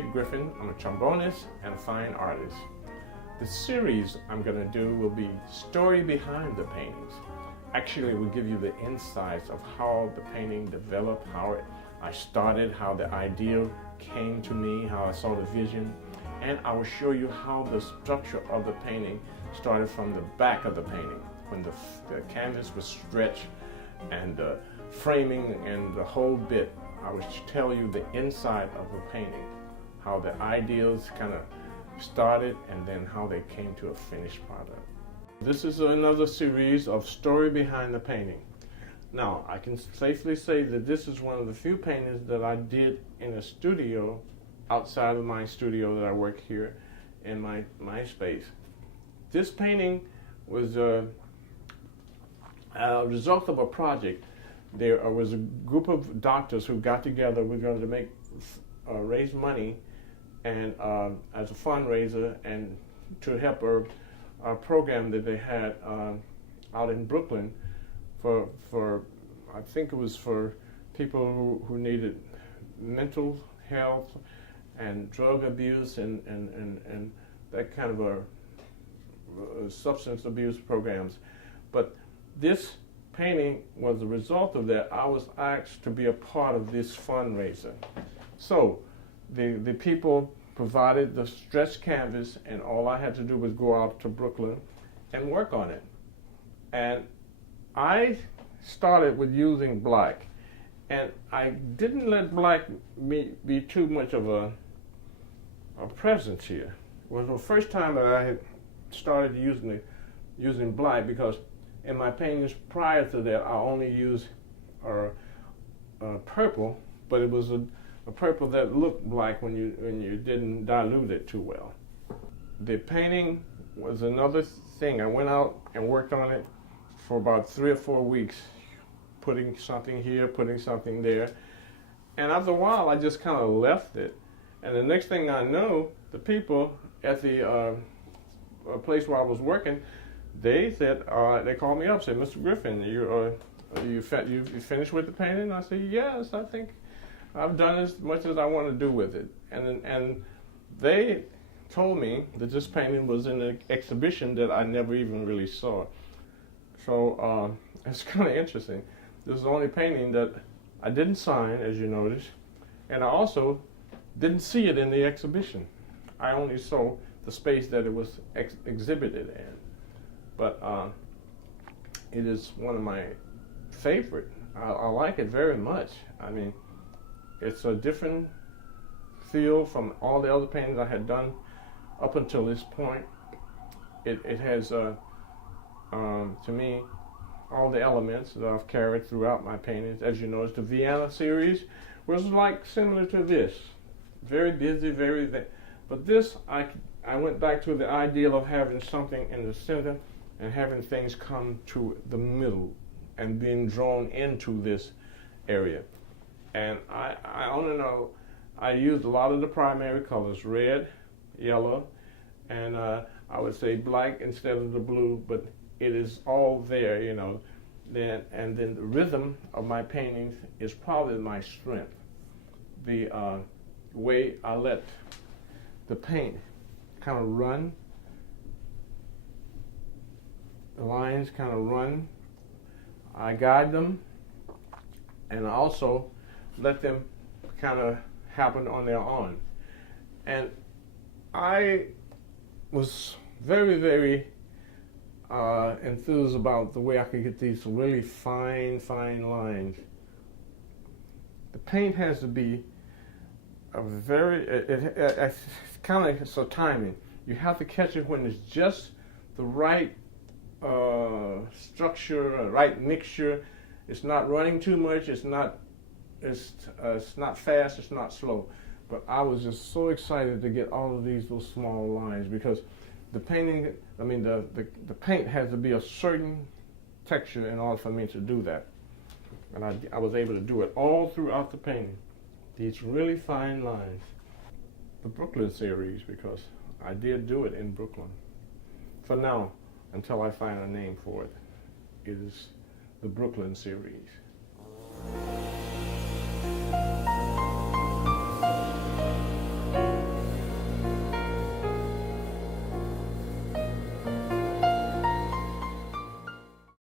Griffin. I'm a trombonist and a fine artist. The series I'm going to do will be Story Behind the Paintings. Actually, we'll give you the insights of how the painting developed, how I started, how the idea came to me, how I saw the vision, and I will show you how the structure of the painting started from the back of the painting, when the canvas was stretched and the framing and the whole bit. I will tell you the inside of the painting, how the ideas kind of started and then how they came to a finished product. This is another series of Story Behind the Painting. Now, I can safely say that this is one of the few paintings that I did in a studio outside of my studio that I work here in my space. This painting was a result of a project. There was a group of doctors who got together. We're going to raise money and as a fundraiser and to help a program that they had out in Brooklyn for I think it was for people who needed mental health and drug abuse and that kind of a substance abuse programs. But this painting was a result of that. I was asked to be a part of this fundraiser. So the people provided the stretched canvas, and all I had to do was go out to Brooklyn and work on it. And I started with using black, and I didn't let black be too much of a presence here. It was the first time that I had started using black, because in my paintings prior to that I only used purple, but it was a purple that looked black when you didn't dilute it too well. The painting was another thing. I went out and worked on it for about 3 or 4 weeks, putting something here, putting something there, and after a while I just kind of left it. And the next thing I know, the people at the place where I was working, they said, they called me up, said, "Mr. Griffin, you finished with the painting?" I said, "Yes, I think I've done as much as I want to do with it." And they told me that this painting was in an exhibition that I never even really saw. So it's kind of interesting. This is the only painting that I didn't sign, as you notice, and I also didn't see it in the exhibition. I only saw the space that it was exhibited in. But it is one of my favorite. I like it very much. I mean, it's a different feel from all the other paintings I had done up until this point. It has, to me, all the elements that I've carried throughout my paintings. As you notice, the Vienna series was like similar to this. Very busy, but this, I went back to the ideal of having something in the center and having things come to the middle and being drawn into this area. And I only know I used a lot of the primary colors, red, yellow, and I would say black instead of the blue, but it is all there, you know. And then the rhythm of my paintings is probably my strength. The way I let the paint kind of run, the lines kind of run, I guide them, and I also let them kind of happen on their own. And I was very enthused about the way I could get these really fine lines. The paint has to be it's kind of so timing. You have to catch it when it's just the right structure, right mixture. It's not running too much. It's not fast. It's not slow. But I was just so excited to get all of these little small lines, because the painting, I mean, the paint has to be a certain texture in order for me to do that. And I was able to do it all throughout the painting. These really fine lines. The Brooklyn series, because I did do it in Brooklyn. For now, until I find a name for it, it is the Brooklyn series.